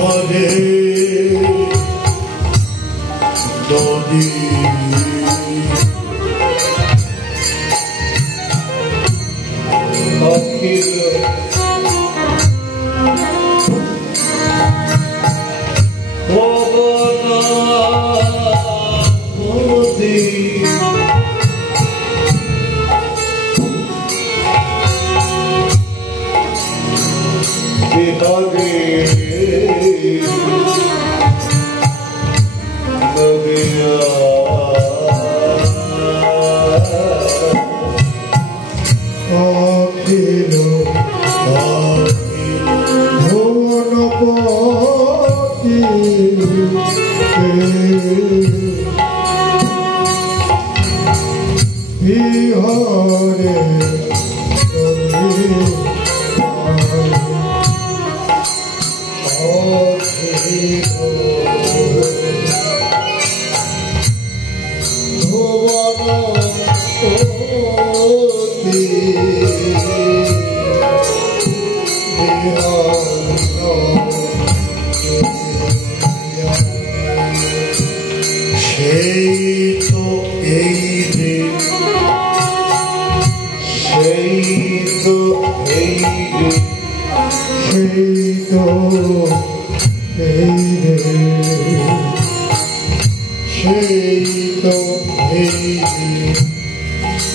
বিহারে নদী অখিল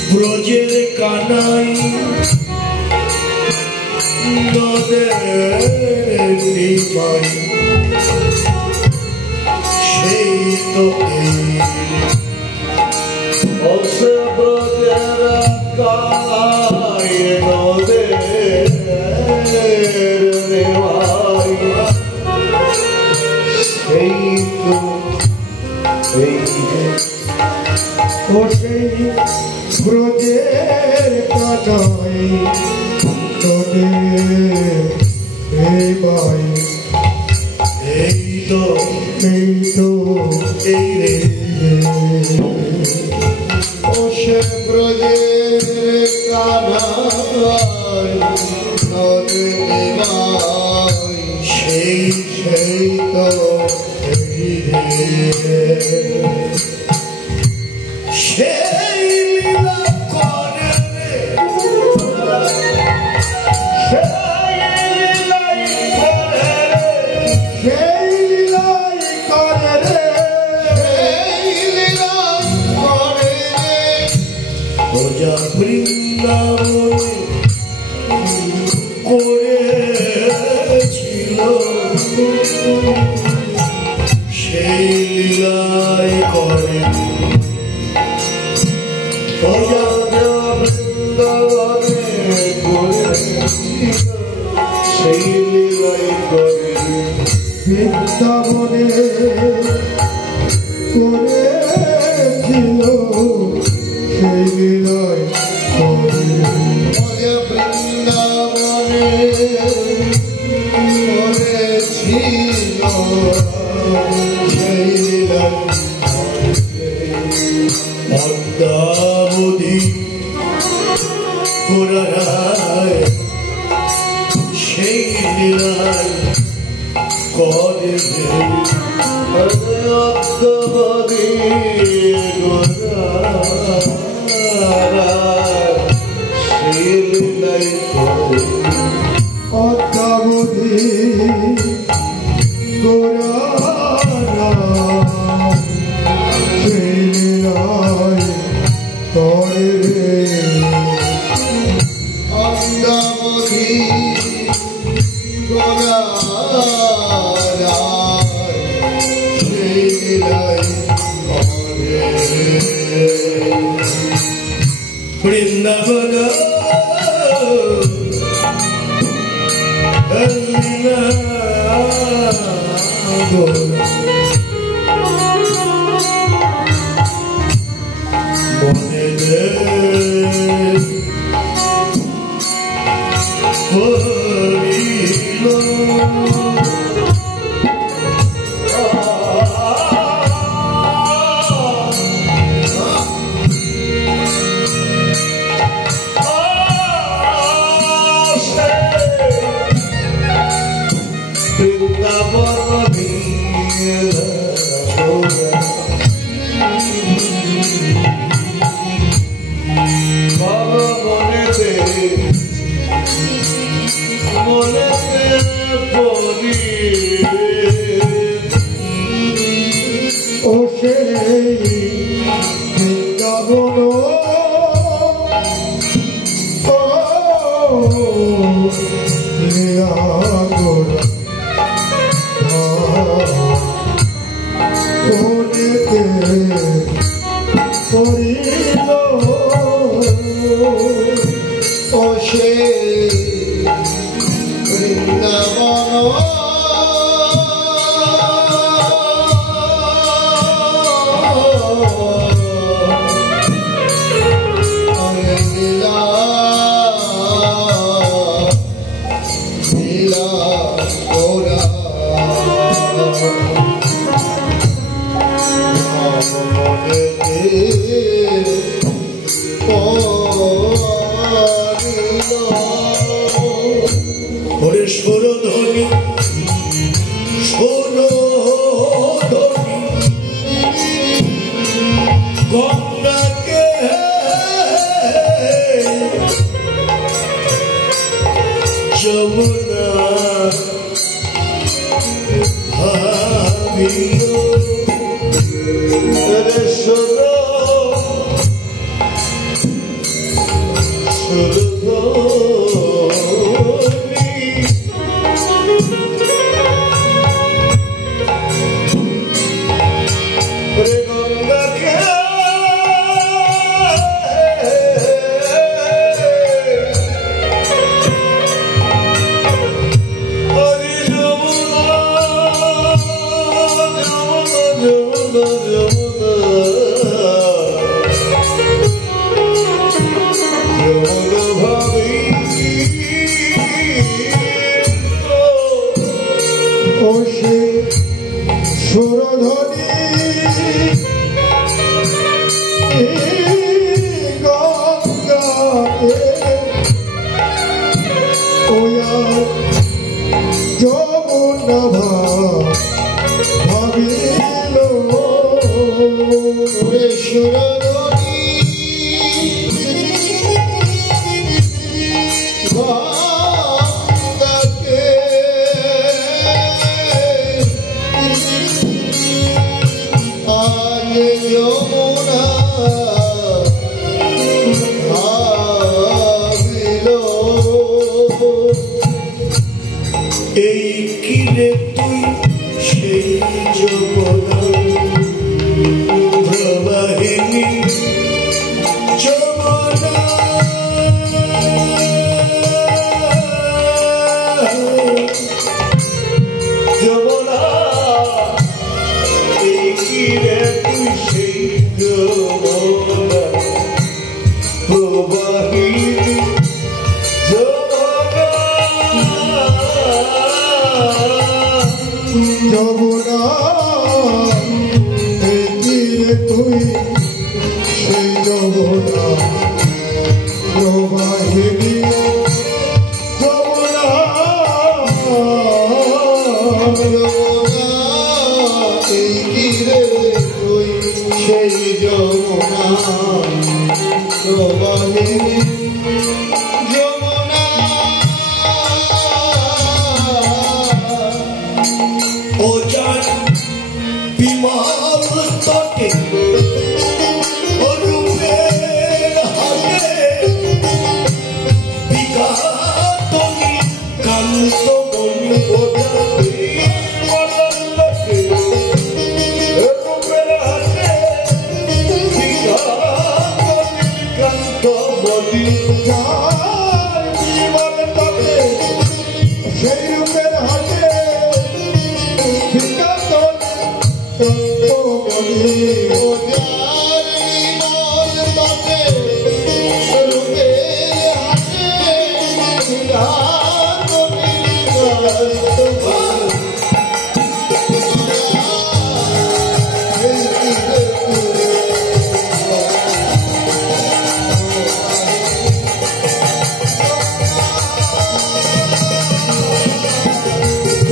ব্রজের কানাই নদের নিমাই সেই তো ব্রজের কানাই নদের নিমাই সেই তো ও সেই ব্রজের কানাই নদের নিমাই এই তো এই রে ও সে ব্রজের কানাই নদের নিমাই সেই তো এই রে সেই লীলা করে রে সেই লীলাই করে রে প্রজা বৃন্দাবনে করেছিল সেই লীলাই করে প্রজা বৃন্দাবনে করেছিল সেই লীলাই করে বৃন্দাবনে করেছিল সেই লীলাই করে বৃন্দাবনে করেছিল সেই লীলাই অদ্যাবধি পুরায় সেই লীলাই করে অদ্যাবধি সেই লীলাই করে অদ্যাবধি সেই লীলাই করে অদ্যাবধি সেই লীলাই করে বৃন্দাবন মনে হরিল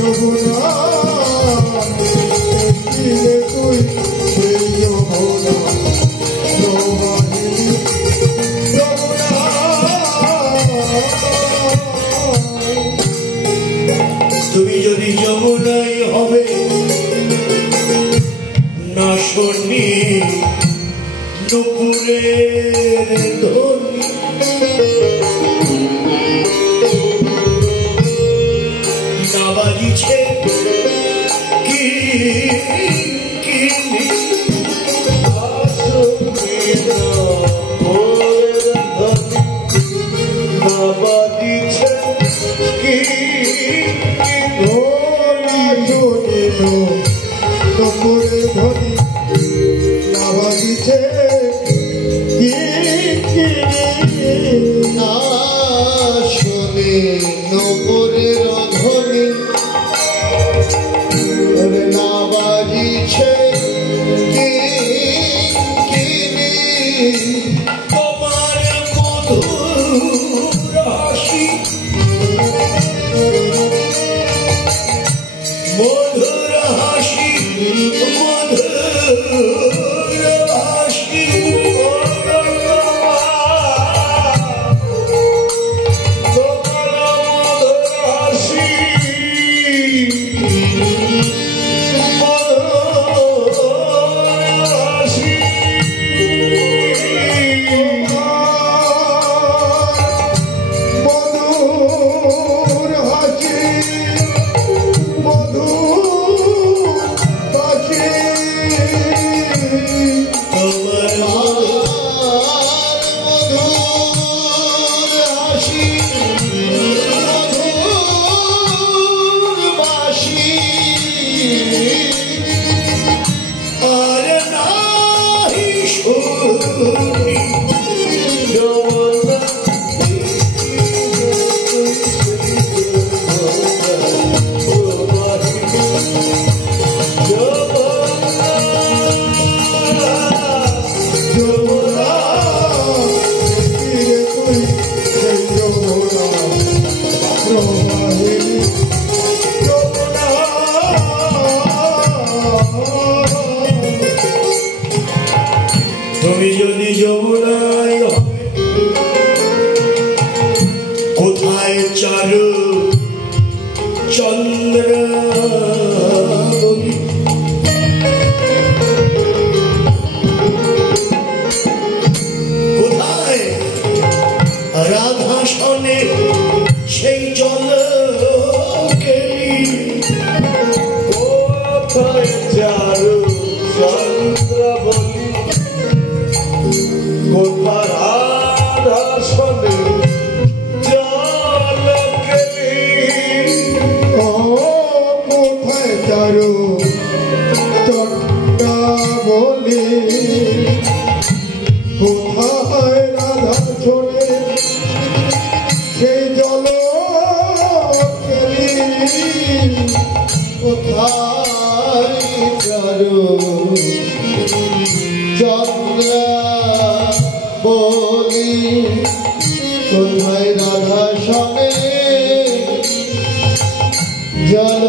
Joguna শুনি দুপুরের ধ্বনি না বাজিছে কি তুমি যদি যমুনায় কোথায় চারু চন্দ্র কোথায় রাধা শোনে সেই জল কোথায় চারু চন্দ্র বলি কোথায় রাধা সনে জল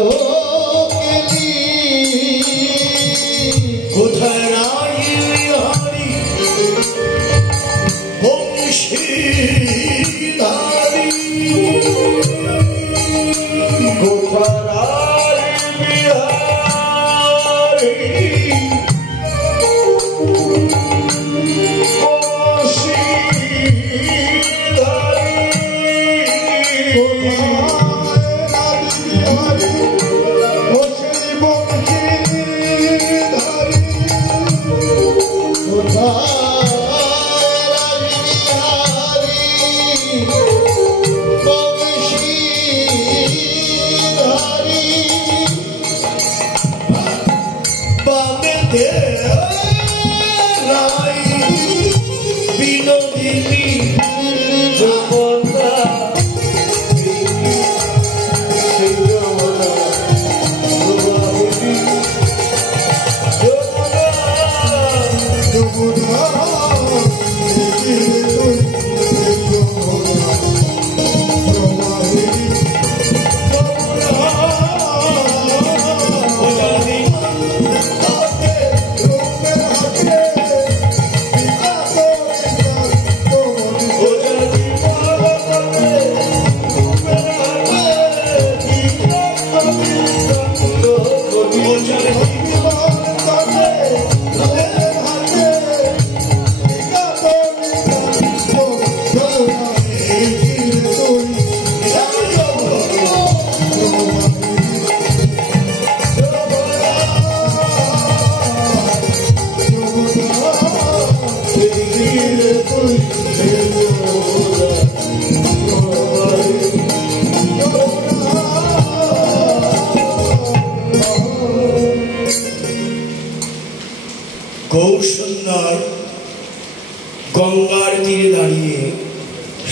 কোথায় রাই বিহারি বংশীধারী কোথায় রাই বিহারি বিনোদিনী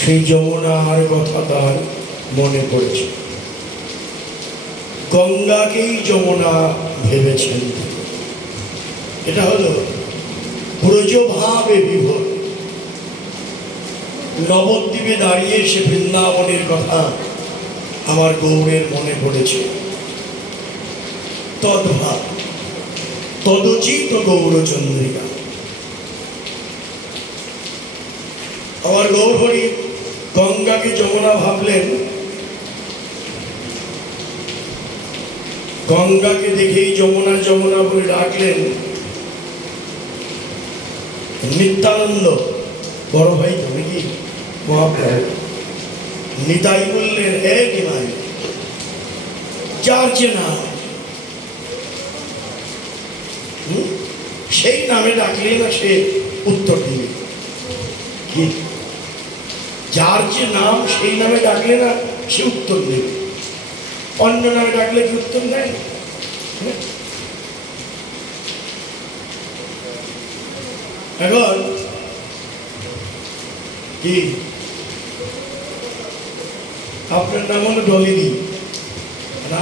সেই যমুনার কথা তার মনে পড়েছে। গঙ্গাকেই যমুনা ভেবেছেন। এটা হলো ব্রজভাবে বিভোর। নবদ্বীপে দাঁড়িয়ে সে বৃন্দাবনের কথা আমার গৌরের মনে পড়েছে। তদ্ভাব তদোচিত গৌরচন্দ্রিকা। আমার গৌর হরি গঙ্গাকে যমুনা ভাবলেন। গঙ্গাকে দেখেই যমুনা যমুনা বলে ডাকলেন। নিত্যানন্দ বড় ভাই তুমি কি মহাপ্রভু? নিতাই বললেন, হে নিমাই, যার যে নাম সেই নামে ডাকলে না সে উত্তর দিবে। কি? যার যে নাম সেই নামে ডাকলে না সে উত্তর দেবে। অন্য নামে ডাকলে কি উত্তর দেয়? এখন কি আপনার নাম হলো ডলিদি,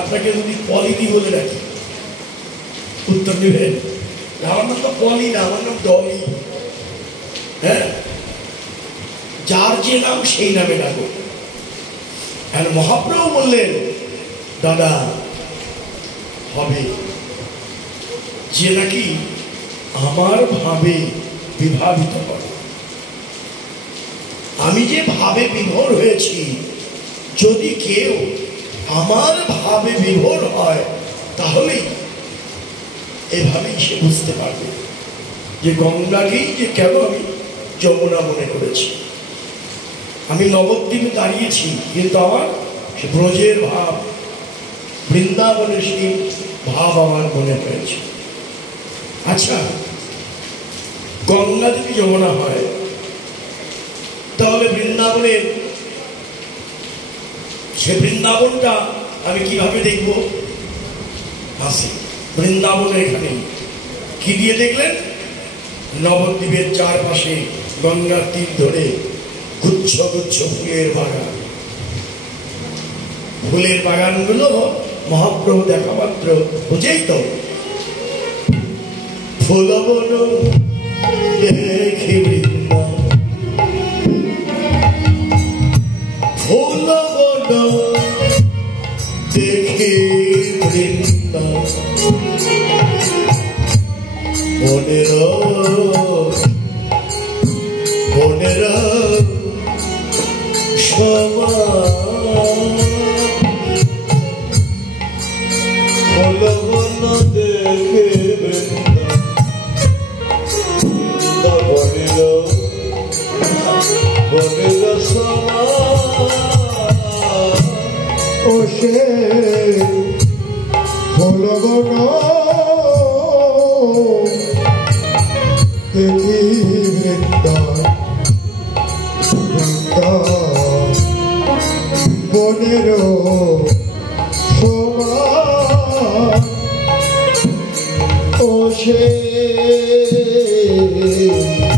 আপনাকে যদি পলিদি বলে রাখি উত্তর নেবেন? আমার নাম তো পলি না, আমার নাম ডলি। হ্যাঁ, যার যে নাম সেই নামে ডাকো। আর মহাপ্রভু বললেন, দাদা হবে যে নাকি আমার ভাবে বিভাবিত করে। আমি যে ভাবে বিভোর হয়েছি, যদি কেউ আমার ভাবে বিভোর হয় তাহলেই এভাবেই সে বুঝতে পারবে যে গঙ্গাকেই যে কেন আমি যমুনা মনে করেছি। আমি নবদ্বীপে দাঁড়িয়েছি, কিন্তু আমার সে ব্রজের ভাব, বৃন্দাবনের সেই ভাব আমার মনে হয়েছে। আচ্ছা, গঙ্গা যদি যমুনা হয় তাহলে বৃন্দাবনের সে বৃন্দাবনটা আমি কিভাবে দেখব? আসে বৃন্দাবনে এখানে কি দিয়ে দেখলেন? নবদ্বীপের চারপাশে গঙ্গার তীর ধরে গুচ্ছ গুচ্ছ ফুলের বাগান। ফুলের বাগানগুলো মহাপ্রভু দেখা মাত্র বুঝেই তো ফুলবন দেখি বৃন্দা, ফুলবন দেখি বৃন্দা, মনের মনের ফুলবন দেখে বনের ও সে ফুলবন দেখি বৃন্দা, বনের সমান। ও সে ফুলবন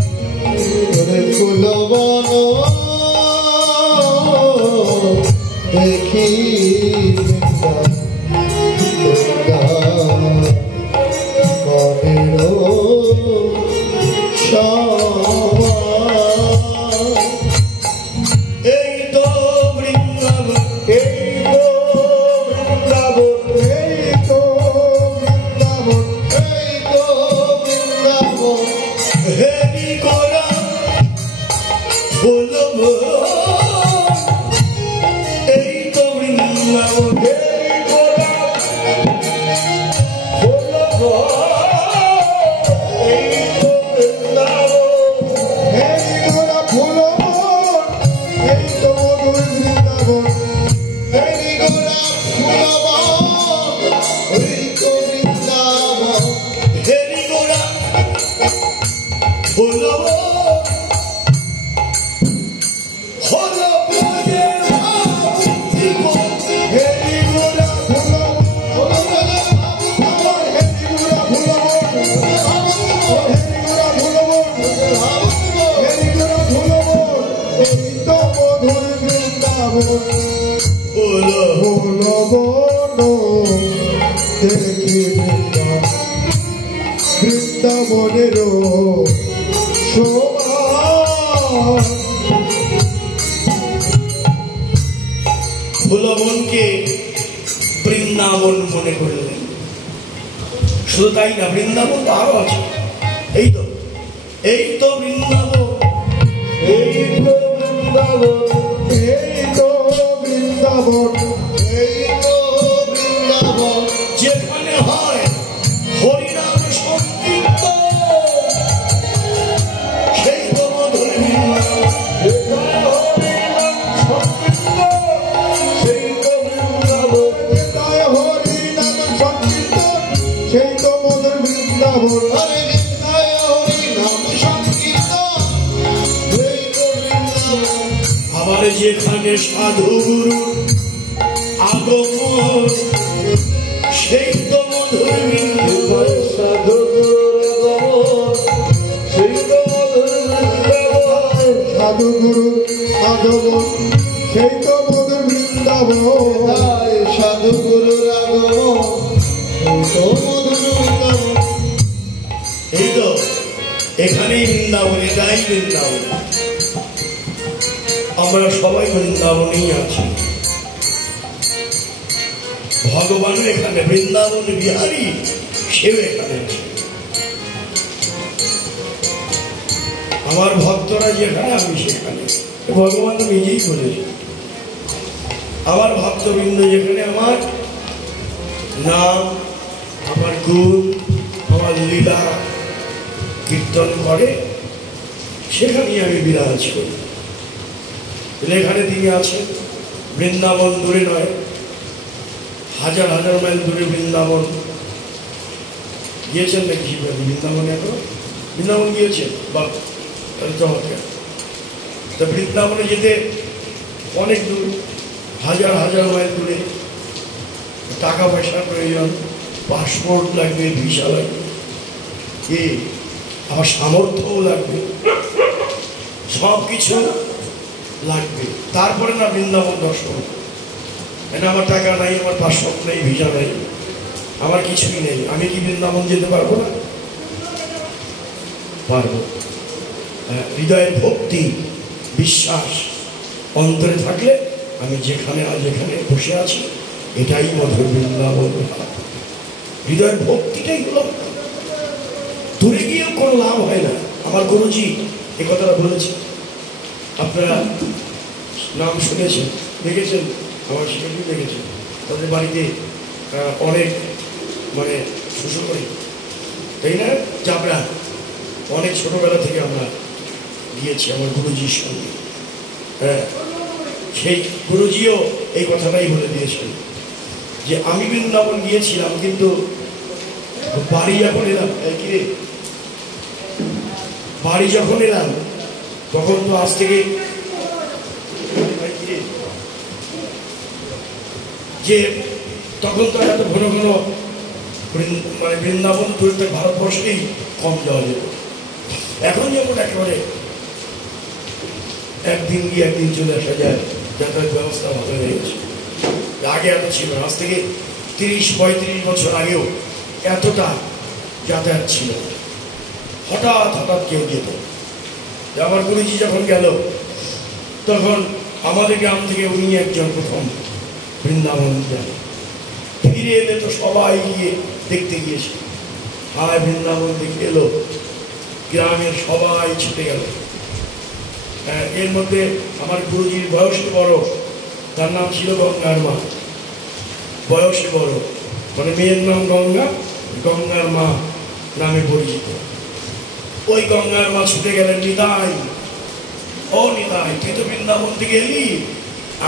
দেখি বৃন্দা, এই তো বৃন্দাবন, এই তো বৃন্দাবন, এই তো বৃন্দাবন, এই তো বৃন্দাবন, হেরি করা ফুলবন, এই তো বৃন্দাবন, এই করা ফুলবন দেখি বৃন্দাবনের শোভা ফুলবনকে বৃন্দাবন মনে করলেন। শুধু তাই না, বৃন্দাবন তো আরো আছে। এই তো বৃন্দাবন, এই তো বৃন্দাবন, এই তো বৃন্দাবন, এই তো বৃন্দাবন, যেখানে হয় হরিনাম সংকীর্তন, সেই তো মধুর বৃন্দাবন। যেখানে হরিনাম সংকীর্তন, সেই তো বৃন্দাবন, যেখানে হরিনাম সংকীর্তন, সেই তো মধুর বৃন্দাবন। আরে যেখানে হরিনাম সংকীর্তন, সেই তো বৃন্দাবন। আবার যেখানে সাধু গুরু আগমন, সেই তো মধুর বৃন্দাবন। সাধু গুরুর আগমন, সেই তো মধুর বৃন্দাবন। সাধু গুরুর আগমন, সেই তো মধুর বৃন্দাবন। সাধু গুরুর আগমন, সেই তো মধুর বৃন্দাবন। এই তো এখানেই বৃন্দাবন, এটাই বৃন্দাবন। আমরা সবাই বৃন্দাবনেই আছি। ভগবান এখানে, বৃন্দাবন বিহারী সেও এখানে আছে। আমার ভক্তরা যেখানে আমি সেখানে, ভগবান তো নিজেই বলেছে আমার ভক্তবৃন্দ যেখানে আমার নাম, আমার গুণ, আমার লীলা কীর্তন করে, সেখানেই আমি বিরাজ করি। এখানে তিনি আছেন। বৃন্দাবন দূরে নয়, হাজার হাজার মাইল দূরে বৃন্দাবন। গিয়েছেন নাকি বৃন্দাবনে? এখন বৃন্দাবন গিয়েছেন? বা চমৎকার। তা বৃন্দাবনে যেতে অনেক দূর, হাজার হাজার মাইল দূরে। টাকা পয়সার প্রয়োজন, পাসপোর্ট লাগবে, ভিসা লাগবে, আমার সামর্থ্যও লাগবে, সব কিছু লাগবে। তারপরে না বৃন্দাবন দর্শন। এটা আমার টাকা নাই, আমার পাসপোর্ট নেই, ভিসা নেই, আমার কিছুই নেই, আমি কি বৃন্দাবন যেতে পারবো না? পারবো। হৃদয়ের ভক্তি, বিশ্বাস অন্তরে থাকলে আমি যেখানে বসে আছি, এটাই মধুর বৃন্দাবন। হৃদয়ের ভক্তিটাই হলো। দূরে গিয়েও কোনো লাভ হয় না। আমার গুরুজি এ কথাটা বলেছে, আপনারা নাম শুনেছেন, দেখেছেন, আমার সেখানে দেখেছেন। তাদের বাড়িতে অনেক শ্বশুর বাড়ি, তাই না, চাপড়া। অনেক ছোটবেলা থেকে আমরা গিয়েছি আমার গুরুজির সঙ্গে। সেই গুরুজিও এই কথাটাই বলে দিয়েছেন যে আমি বৃন্দাবন গিয়েছিলাম, কিন্তু বাড়ি যখন এলাম, তখন তো আজ থেকে যে তখন তো এত ঘন ঘন বৃন্দাবন দূরে ভারতবর্ষেই কম যাওয়া যেত। এখন যেমন একেবারে একদিন গিয়ে একদিন চলে আসা যায়, যাতায়াত ব্যবস্থা ভালো হয়ে গেছে। আগে এত ছিল না, আজ থেকে 30-35 বছর আগেও এতটা যাতায়াত ছিল। হঠাৎ কেউ যেত। আমার গুরুজি যখন গেল, তখন আমাদের গ্রাম থেকে উনি একজন প্রথম বৃন্দাবন গেল। ফিরে এলে তো সবাই গিয়ে দেখতে গিয়েছে। হায় বৃন্দাবন দেখে এলো, গ্রামের সবাই ছুটে গেল। এর মধ্যে আমার গুরুজির বয়সে বড়, তার নাম ছিল গঙ্গার মা। বয়সে বড় মেয়ের নাম গঙ্গা, গঙ্গার মা নামে পরিচিত। ওই গঙ্গার মা ছুটে গেলেন, নিতাই, ও নিতাই, তুই তো বৃন্দাবন থেকে এলি,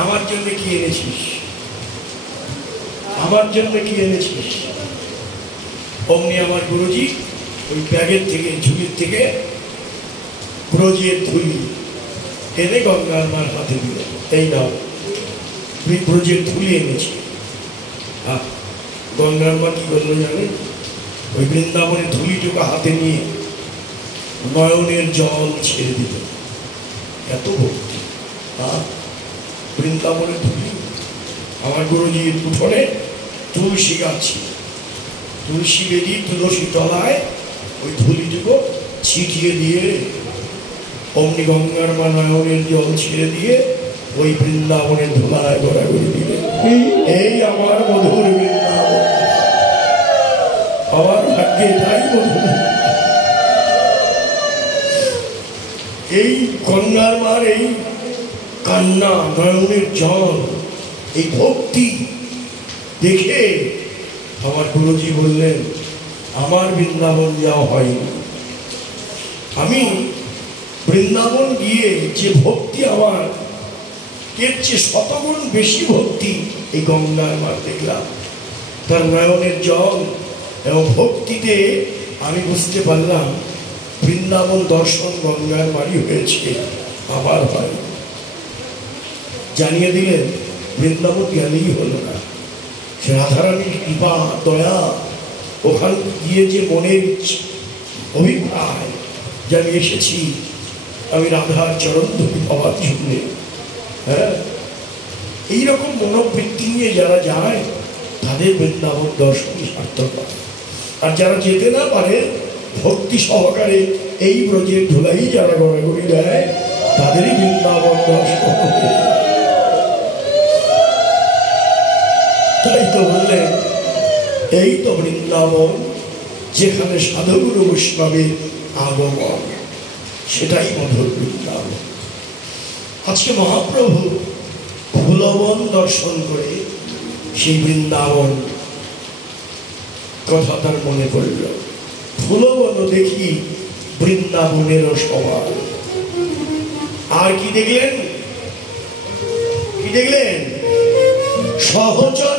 আমার জন্য কি এনেছিস? আমার জন্য কি এনেছিস? অমনি আমার গুরুজি ওই ব্যাগের থেকে, ঝুলির থেকে ব্রজের ধুলি এনে গঙ্গার মার হাতে দিল। এই নাও, তুই ব্রজের ধুলি এনেছি। গঙ্গার মা কি করলো জানেন? ওই বৃন্দাবনের ধুলিটুকু হাতে নিয়ে নয়নের জল ছেড়ে দিল। এত ভক্তি। বৃন্দাবনের ধুলি আমার গুরুজির উঠোনে তুলসী গাছ ছিল, তুলসী বেদি তুলসী তলায় ওই ধুলিটুকু ছিটিয়ে দিয়ে অমনি গঙ্গার মা নয়নের জল ছেড়ে দিয়ে ওই বৃন্দাবনের ধুলায় গড়াগড়ি দিলে। এই আমার মধুর বৃন্দাবন, আমার ভাগ্যে এটাই মধুর। এই গঙ্গার মার এই কান্না, নয়নের জল, এই ভক্তি দেখে আমার গুরুজি বললেন আমার বৃন্দাবন যাওয়া হয়নি। আমি বৃন্দাবন গিয়ে যে ভক্তি আমার এর চেয়ে শতগুণ বেশি ভক্তি এই গঙ্গার মার দেখলাম। তার নয়নের জল এবং ভক্তিতে আমি বুঝতে পারলাম বৃন্দাবন দর্শন গঙ্গার মারি হয়েছে, আবার হয়। জানিয়ে দিলেন বৃন্দাবন গেলেই হলো না, সে রাধারানীর কৃপা দয়া, ওখান গিয়ে যে মনের অভিপ্রায় যে আমি এসেছি আমি রাধার চরণ ধরি পাওয়ার জন্য। হ্যাঁ, এইরকম মনোবৃত্তি নিয়ে যারা যায় তাদের বৃন্দাবন দর্শনই সার্থক হয়। আর যারা যেতে না পারে ভক্তি সহকারে এই ব্রজের ধুলাই যারা গড়াগড়ি দেয় তাদেরই বৃন্দাবন দর্শন হবে। তাই তো বললেন এই তো বৃন্দাবন, যেখানে সাধুগুরু বৈষ্ণবের আগমন, সেটাই মধুর বৃন্দাবন। আজকে মহাপ্রভু ফুলবন দর্শন করে সেই বৃন্দাবন কথা তার মনে পড়ল। ফুলবন দেখি বৃন্দাবনেরও সমান। আর কি দেখলেন? কি দেখলেন? সহচর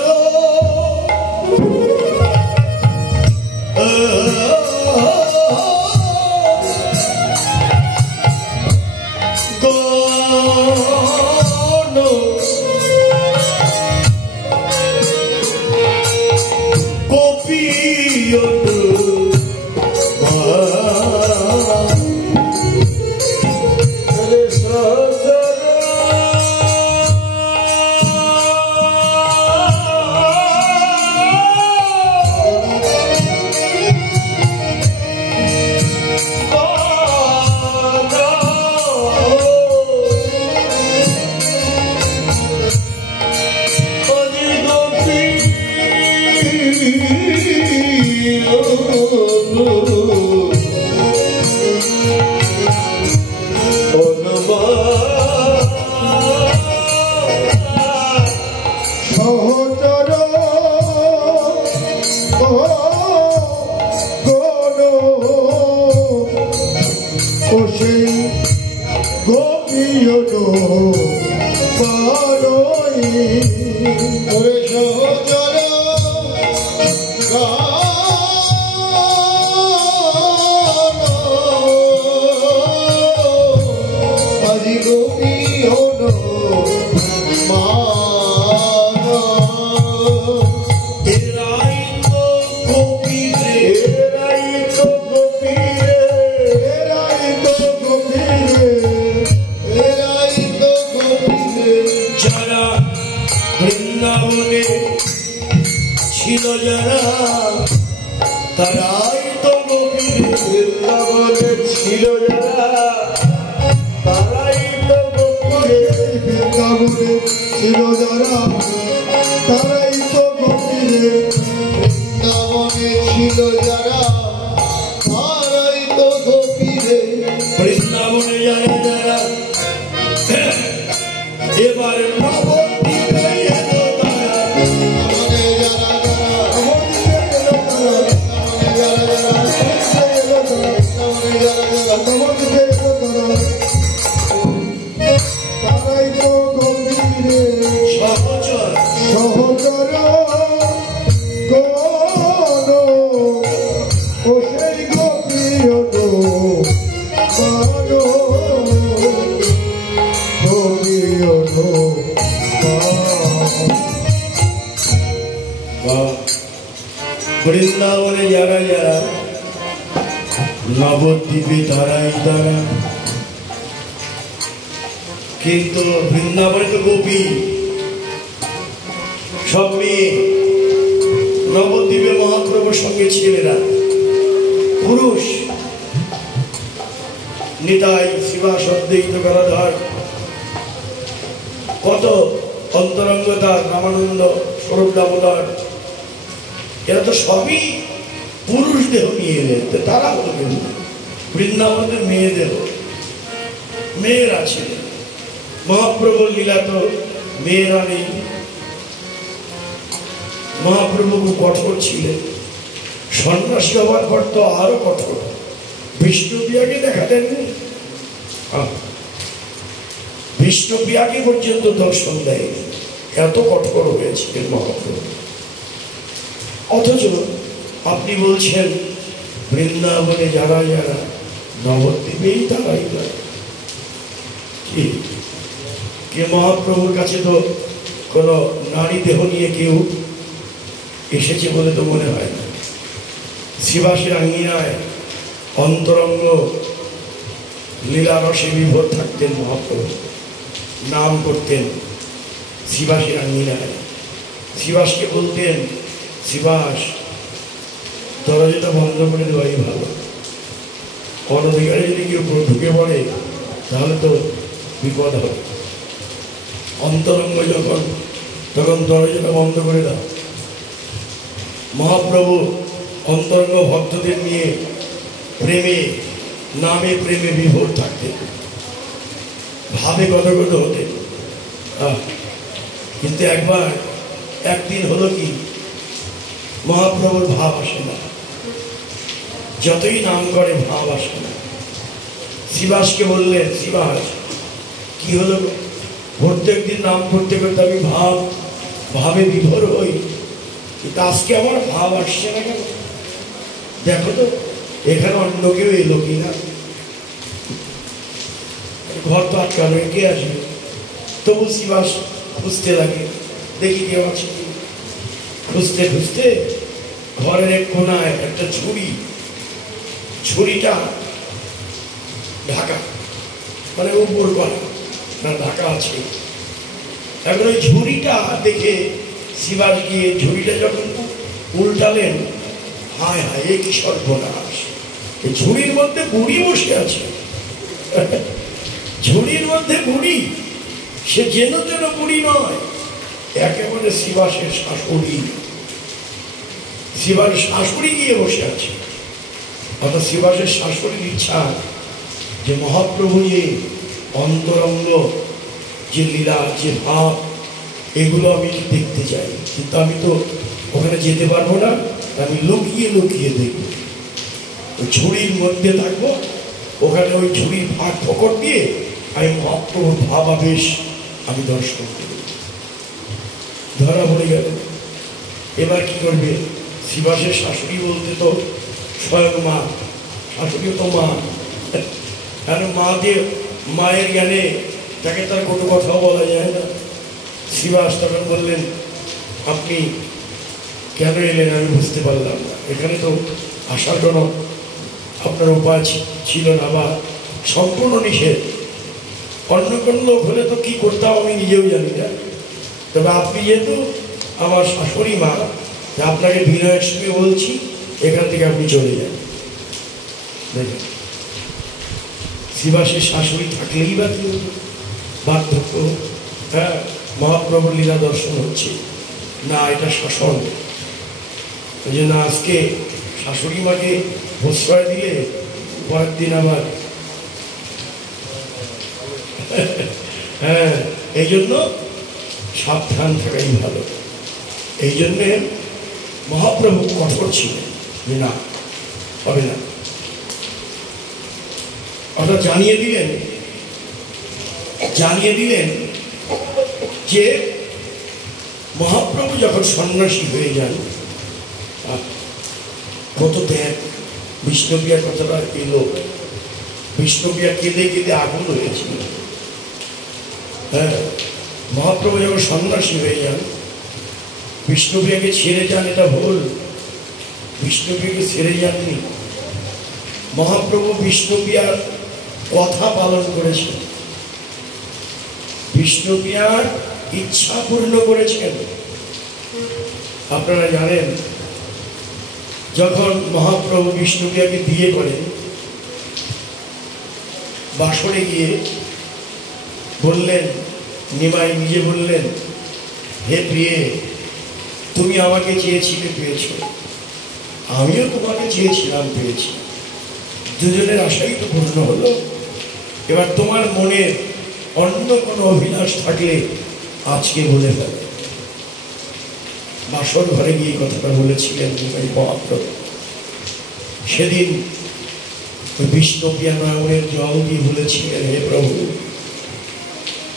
বৃন্দাবনে যারা যারা নবদ্বীপে তারাই তারা, কিন্তু বৃন্দাবনে তো গোপী, সব মেয়ে, নবদ্বীপে মহাপ্রভুর সঙ্গে ছেলেরা, পুরুষ নিতাই, শিবাস, অদ্বৈত, গদাধর, কত অন্তরঙ্গতা, রামানন্দ, স্বরূপ দামোদর, এরা তো সবই পুরুষ দেহ নিয়ে এলেন। তারা হলো কিন্তু বৃন্দাবনের মেয়েদের, মেয়েরা ছিলেন। মহাপ্রভুর লীলা তো মেয়েরা নেই। মহাপ্রভু কঠোর ছিলেন, সন্ন্যাসী হওয়ার পর তো আরো কঠোর। বিষ্ণুপ্রিয়াকে দেখা দেননি, বিষ্ণুপ্রিয়াকে পর্যন্ত দর্শন দেয়নি, এত কঠোর হয়েছিলেন মহাপ্রভু। অথচ আপনি বলছেন বৃন্দাবনে যারা যারা, নবদ্বীপেই তারাই তারা। কে মহাপ্রভুর কাছে তো কোনো নারী দেহ নিয়ে কেউ এসেছে বলে তো মনে হয় না। শিবাসের আঙ্গিনায় অন্তরঙ্গ লীলারসে বিভোর থাকতেন মহাপ্রভু, নাম করতেন শিবাসের আঙ্গিনায়। শিবাসকে বলতেন, শিবাস দরজাটা বন্ধ করে দেওয়াই ভালো, অনধিকারে যদি কেউ ঢুকে পড়ে তাহলে তো বিপদ হবে। অন্তরঙ্গ যখন, তখন দরজাটা বন্ধ করে দাও। মহাপ্রভু অন্তরঙ্গ ভক্তদের নিয়ে প্রেমে, নামে প্রেমে বিভোর থাকতেন, ভাবে গদগদ হতেন। কিন্তু একদিন হলো কি, মহাপ্রভুর ভাব আসে না, যতই নাম করে ভাব আসে না। শিবাসকে বললেন, শিবাস কি হলো? প্রত্যেক দিন নাম করতে করতে আমি ভাবে বিভোর হই, কিন্তু আজকে আমার ভাব আসছে না কেন? দেখো তো এখানে অন্য কেউ এলো কিনা, ঘর তো আটকানো, কে আসবে? তবু শিবাস খুঁজতে লাগে, দেখি কেউ আছে। খুঁজতে খুঁজতে ঘরের এক কোনায় একটা ছুরিটা ঢাকা, মানে উপর করা না, ঢাকা আছে। এখন ওই ঝুড়িটা দেখে শিবাস গিয়ে ঝুড়িটা যখন উল্টালেন, হায় হায় এ কি সর্বনাশ! এই ঝুড়ির মধ্যে বুড়ি বসে আছে, ঝুড়ির মধ্যে বুড়ি, সে যেন যেন বুড়ি নয়, একেবারে শিবাসের শাশুড়ি। শিবাসের শাশুড়ি গিয়ে বসে আছে। অর্থাৎ শিবাসের শাশুড়ির ইচ্ছা যে মহাপ্রভু যে অন্তরঙ্গ যে লীলা, যে ভাব, এগুলো আমি দেখতে চাই, কিন্তু আমি তো ওখানে যেতে পারবো না, আমি লুকিয়ে লুকিয়ে দেখব। ওই ঝুড়ির মধ্যে থাকবো, ওখানে ওই ঝুড়ির ভাগ ফকর দিয়ে আমি মহাপ্রভুর ভাবাবেশ আমি দর্শন করব। ধরা পড়ে গেল। এবার কি করবে? শিবাসের শাশুড়ি বলতে তো স্বয়ং মা, শাশুড়িও তো মা, কারণ মায়ের জ্ঞানে তাকে তার কোনো কথাও বলা যায় না। শিবাস তখন বললেন, আপনি কেন এলেন আমি বুঝতে পারলাম না, এখানে তো আসার কোনো আপনার উপায় ছিল না, বা সম্পূর্ণ নিষেধ। অন্য কোনো লোক হলে তো কি করতাম আমি নিজেও জানি না, তবে আপনি যেহেতু আমার শাশুড়ি মা, আপনাকে বিনয়ের সঙ্গে বলছি, এখান থেকে আপনি চলে যান। দেখেন, শিবাসের শাশুড়ি থাকলেই বা কি বার্ধক্য, হ্যাঁ, মহাপ্রভুর লীলা দর্শন হচ্ছে না, এটা শাসন। ওই জন্য আজকে শাশুড়ি মাকে প্রশ্রয় দিলে পরের দিন আবার হ্যাঁ, এই জন্য সাবধান থাকাই ভালো। এই জন্যে মহাপ্রভু কঠোর ছিলেন যে না, হবে না। অর্থাৎ জানিয়ে দিলেন যে মহাপ্রভু যখন সন্ন্যাসী হয়ে যান, কত ত্যাগ। বিষ্ণুপ্রিয়ার কথাটা এলো, বিষ্ণুপ্রিয়া কেঁদে কেঁদে আগুন হয়েছিল। হ্যাঁ, মহাপ্রভু যখন সন্ন্যাসী হয়ে যান, বিষ্ণুপ্রিয়াকে ছেড়ে যান, এটা ভুল। বিষ্ণুপ্রিয়াকে ছেড়ে যাননি, মহাপ্রভু বিষ্ণুপ্রিয়ার কথা পালন করেছেন, বিষ্ণুপ্রিয়ার ইচ্ছা পূর্ণ করেছেন। আপনারা জানেন যখন মহাপ্রভু বিষ্ণুপ্রিয়াকে বিয়ে করেন, বাসরে গিয়ে বললেন, নিমাই নিজে বললেন, হে প্রিয়ে, তুমি আমাকে চেয়েছিলে, পেয়েছ, আমিও তোমাকে চেয়েছিলাম, পেয়েছি, দুজনের আশাই তো পূর্ণ হলো। এবার তোমার মনের অন্য কোনো অভিলাষ থাকলে আজকে বলে ফেলো। বাসর ঘরে গিয়ে কথাটা বলেছিলেন নিমাই মহাপ্রভু। সেদিন বিষ্ণুপ্রিয়া নয়নের জল দিয়ে বলেছিলেন, হে প্রভু,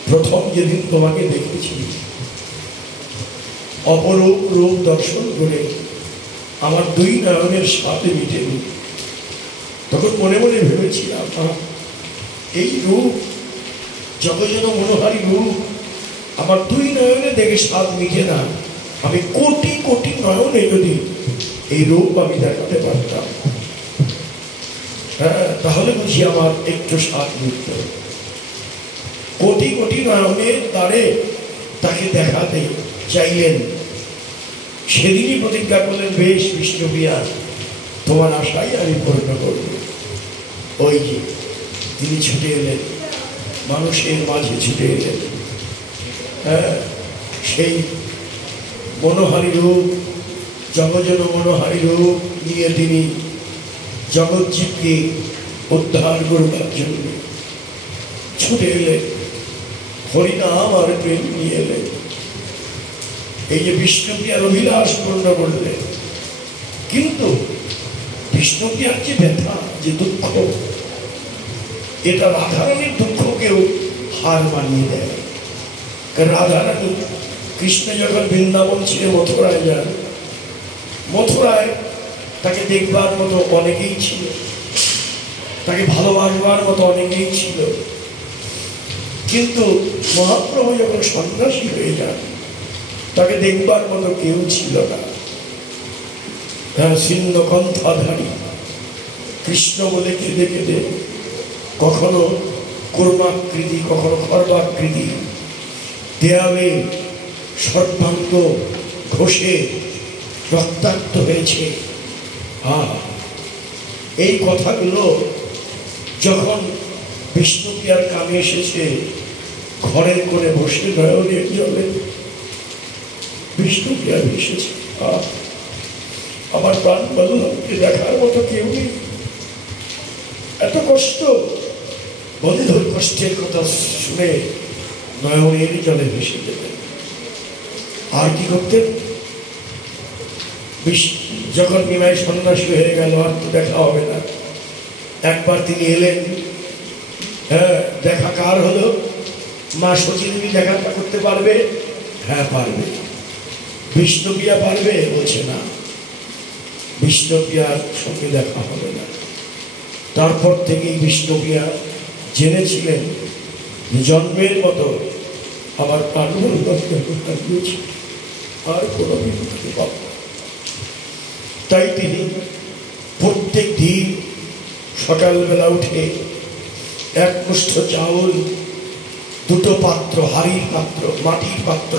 প্রথম যেদিন তোমাকে দেখেছি, অপরূপ রূপ দর্শন করে আমার দুই নয়নের সাথে মিটেনি। তখন মনে মনে ভেবেছিলাম, এই রূপ জগজন মনোহারী রূপ আমার দুই নয়নে দেখে স্বাদ মিটে না, আমি কোটি কোটি নয়নে যদি এই রূপ আমি দেখাতে পারতাম, হ্যাঁ, তাহলে বুঝি আমার একটু স্বাদ মিটত। কোটি কোটি নয়নের দ্বারে তাকে দেখাতে চাইলেন। সেদিনই প্রতিজ্ঞা করলেন, বেশ বিষ্ণুপ্রিয়া, তোমার আশাই আমি পূর্ণ করব। ওই যে তিনি ছুটে এলেন, মানুষের মাঝে ছুটে এলেন, হ্যাঁ, সেই মনোহারী রূপ, জগজন মনোহারী রূপ নিয়ে তিনি জগৎজীবকে উদ্ধার করবার জন্য ছুটে এলেন, হরিনাম আর প্রেম নিয়ে এলেন। এই যে বিষ্ণুপ্রিয়ার অভিলাষ পূর্ণ করলেন। কিন্তু বিষ্ণুপ্রিয়ার যে ব্যথা, যে দুঃখ, এটা রাধারানীর দুঃখকেও হার মানিয়ে দেয়। কারণ রাধারানী কৃষ্ণ যখন বৃন্দাবন ছেড়ে মথুরায় যান, মথুরায় তাকে দেখবার মতো অনেকেই ছিল, তাকে ভালোবাসবার মতো অনেকেই ছিল, কিন্তু মহাপ্রভু যখন সন্ন্যাসী হয়ে যান, তাকে দেখবার মতো কেউ ছিল না। ছিন্ন কণ্ঠাধারী কৃষ্ণ বলে কেঁদে কেঁদে কখনো কর্মাকৃতি, কখনো খর্বাকৃতি, দেয়ালে সর্বাঙ্গ ঘষে রক্তাক্ত হয়েছে। এই কথাগুলো যখন বিষ্ণুপ্রিয়ার কানে এসেছে, ঘরের করে বসে নয়নের জলে বিষ্ণুপ্রিয়া এসেছে, আমার প্রাণ বল্লভকে দেখার মতো কেউ নেই, এত কষ্ট। বন্ধুর কষ্টের কথা শুনে নয়নের জলে ভেসে যেতেন। আর কি করতেন? যখন নিমাই সন্ন্যাসী হয়ে গেল, আর তো দেখা হবে না, একবার তিনি এলেন। হ্যাঁ, দেখা কার হলো? মা সচিদেবী দেখাটা করতে পারবে? হ্যাঁ পারবে। বিষ্ণুপ্রিয়া পারবে? বলছে না, বিষ্ণুপ্রিয়ার সঙ্গে দেখা হবে না। তারপর থেকেই বিষ্ণুপ্রিয়া জেনেছিলেন জন্মের মতো আমার প্রাণবল দিয়েছে, আর কোনো বিপদে পাব। তাই তিনি প্রত্যেক দিন সকালবেলা উঠে এক মুষ্ঠ চাউল, দুটো পাত্র, হাড়ির পাত্র, মাটির পাত্র,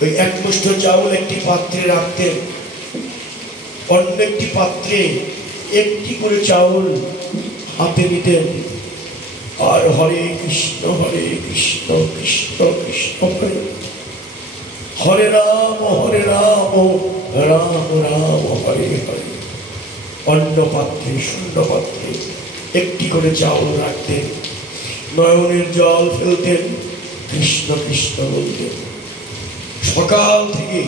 ওই এক মুষ্ঠ চাউল একটি পাত্রে রাখতেন, অন্য একটি পাত্রে একটি করে চাউল হাতে নিতেন, আর হরে কৃষ্ণ কৃষ্ণ কৃষ্ণ হরে হরে রাম রাম রাম হরে হরে। অন্য পাত্রে, শূন্য পাত্রে একটি করে চাউল রাখতেন, নয়নের জল ফেলতেন, কৃষ্ণ কৃষ্ণ বলতেন। সকাল থেকে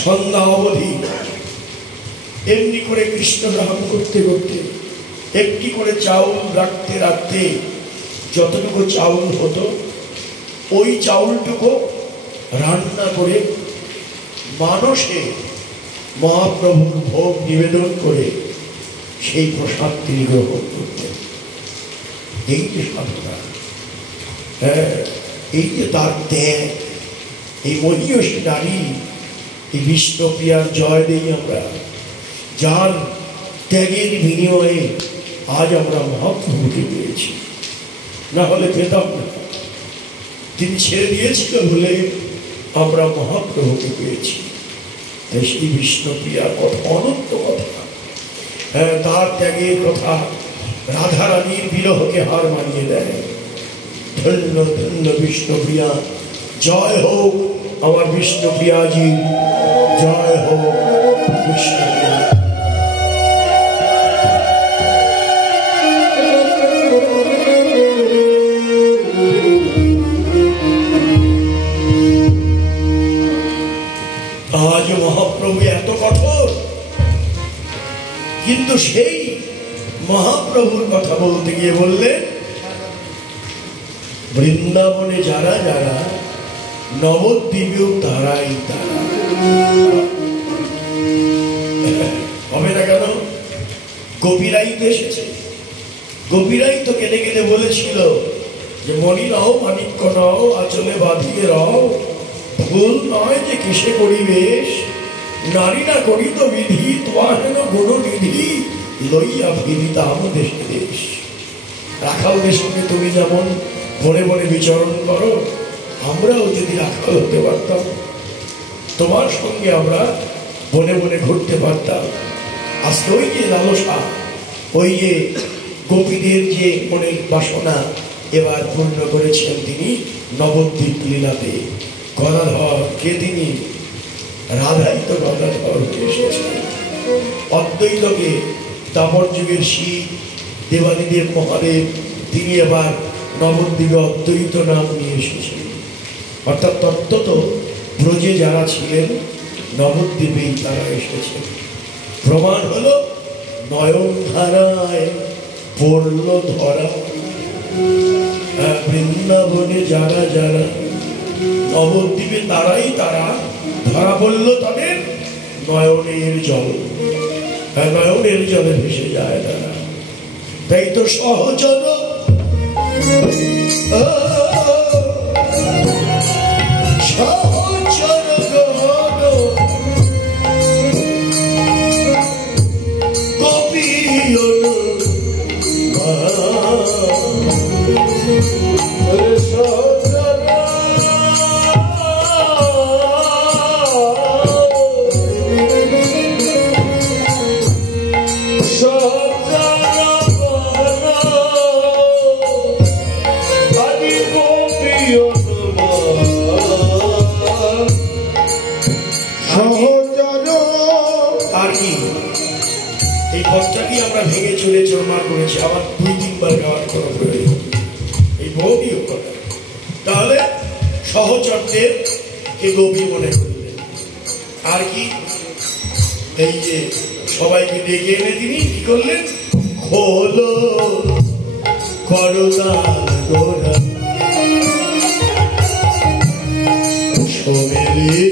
সন্ধ্যা অবধি এমনি করে কৃষ্ণ নাম করতে করতে একটি করে চাউল রাখতে রাখতে যতটুকু চাউল হতো, ওই চাউলটুকু রান্না করে মানসে মহাপ্রভুর ভোগ নিবেদন করে সেই প্রসাদ তিনি গ্রহণ করতেন। এই যে সাধনা, হ্যাঁ, এই যে তার ত্যাগ, এই মহিয়সী নারী, এই বিষ্ণুপ্রিয়ার জয় দেই আমরা, যার ত্যাগের বিনিময়ে আজ আমরা মহাপ্রভুকে পেয়েছি, না হলে পেতাম না। তিনি ছেড়ে দিয়েছিল বলে আমরা মহাপ্রভুকে পেয়েছি। তাই সেই বিষ্ণুপ্রিয়ার কথা, অনন্ত কথা, তার ত্যাগের কথা, রাধারানীর বিরহকে হার মানিয়ে দেয়। ধন্য ধন্য বিষ্ণুপ্রিয়া, জয় হোক আমার বিষ্ণুপ্রিয়াজি, জয় হোক বিষ্ণুপ্রিয়া। আজ মহাপ্রভু এত কঠোর, কিন্তু সেই মহাপ্রভুর কথা বলতে গিয়ে বললেন, বৃন্দাবনে যারা যারা, নবদ্বীপেও তারাই তারা। হবে না কেন? গোপীরাই তো এসেছে, গোপীরাই তো কেটে কেটে বলেছিল যে মণি নাও মাণিক্য নাও আঁচলে বাঁধিয়ে রও, ভুল নয় যে কিসে করিবেশ, নারী না করিত বিধি, তোয়া হেন গুণ নিধি, লইয়া ফিরিতাম দেশে দেশ। রাখালদের সঙ্গে তুমি যেমন বনে বনে বিচরণ করো, আমরাও যদি রাখাল হতে পারতাম, তোমার সঙ্গে আমরা বনে বনে ঘুরতে পারতাম। আজকে ওই যে লালসা, ওই যে গোপীদের যে মনের বাসনা এবার পূর্ণ করেছেন তিনি নবদ্বীপ লীলাতে। গদাধর কে তিনি? রাধাই তো গদাধর হয়ে এসেছেন। অদ্বৈতকে দাপর যুগের শিব দেবাদিদেব মহাদেব, তিনি এবার নবদ্বীপে অদ্বৈত নাম নিয়ে এসেছেন। অর্থাৎ তত্ত্বত ব্রজে যারা ছিলেন নবদ্বীপেই তারা এসেছেন। প্রমাণ হলো নয়ন ধারায় পড়ল ধরা, বৃন্দাবনে যারা যারা, নবদ্বীপে তারাই তারা, ধরা পড়ল তাদের নয়নের জল, নয়নের জলে ভেসে যায় তারা। তাই তো সহজর সহচর গহন কপিয়ন আমরা ভেঙে চলে চোরমার করেছি, আবার 2-3 বার গাওয়ার কোনো প্রয়োজন, এই বহুই কথা। তাহলে সহচরদের কে গোপী মনে করলেন, আর কি এই যে সবাইকে ডেকে এনে তিনি কি করলেন, খোলো করদান গোরা সোমেরে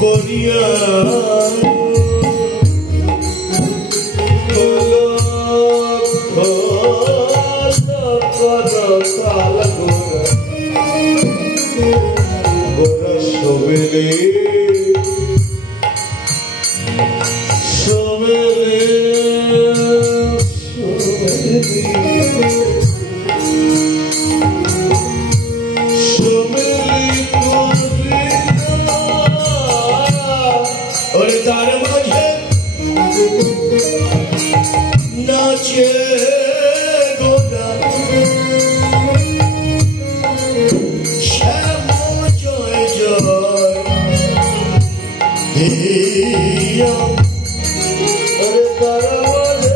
করিয়া তার মাঝে নাচে গোরা শ্যাম জয় জয় হিয়া, তার মাঝে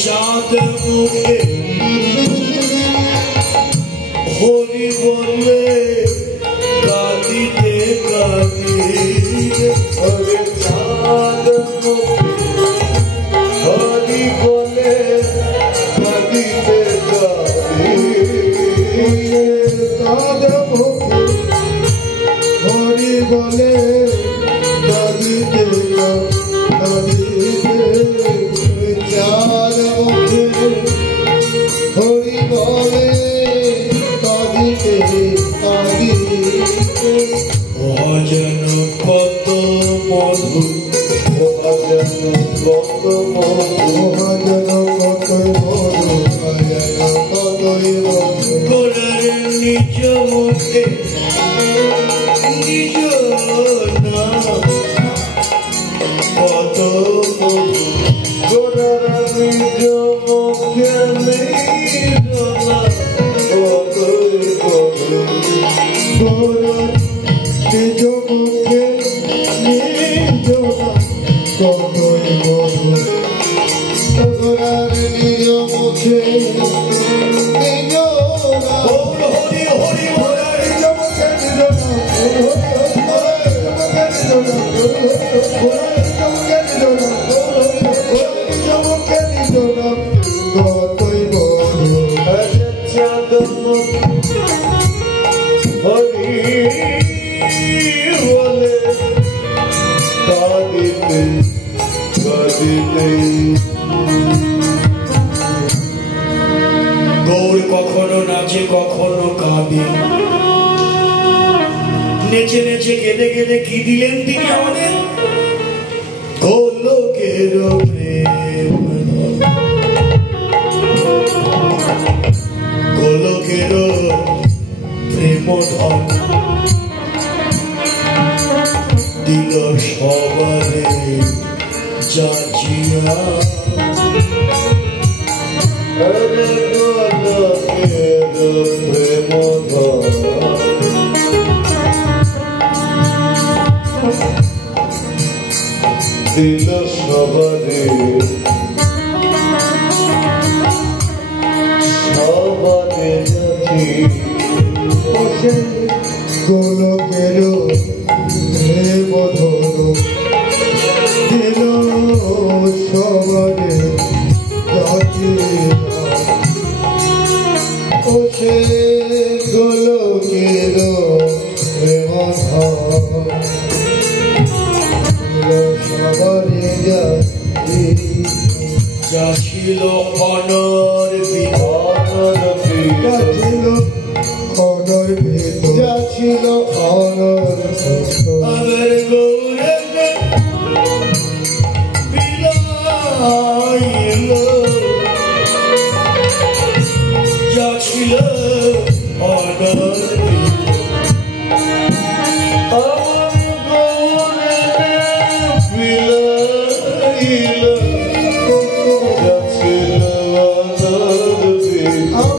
চাঁদ মুখে হরি বলে কাঁদিতে কাঁদিতে হরে চাঁদ হরি বলে কাঁদিতে কাঁদিতে চাঁদ মুখে হরি বলে কাঁদিতে কাঁদিতে চাঁদ মুখে হরি বলে কাঁদিতে কাঁদিতে অজন কত মধু অজন কত মহাজন কত মধু ভজন কতই মধু গোলার নিজ মুখে নিজ নাম কত মধু গোরার নিজ মুখে নিজ নাম কতই মধু গোরার নিজ মুখে নিজ নাম কতই মধু গোরার নিজ মুখে নিজ নাম হরি হরি হরি নিজ মুখে নিজ নাম কতই মধু চাঁদ হরি বলে কাঁদিতে কাঁদিতে গৌর কখনো নাচে কখনো কাঁদে নেচে নেচে কেঁদে কেঁদে কি দিলেন তিনি আমাদের গোলকের প্রেম গোলকের প্রেম ধন দিল সবারে যাচিয়া হরে গোলকের প্রেম দিল সবারে সবারে যাচ্ছি বসে গোলকের প্রেম ধন দিল সবারে যাচিয়া বসে গোলকের প্রেম ধন সবারে যাছিল অনর যাচ্ছিল অনর ভেতর যাচ্ছিল অনর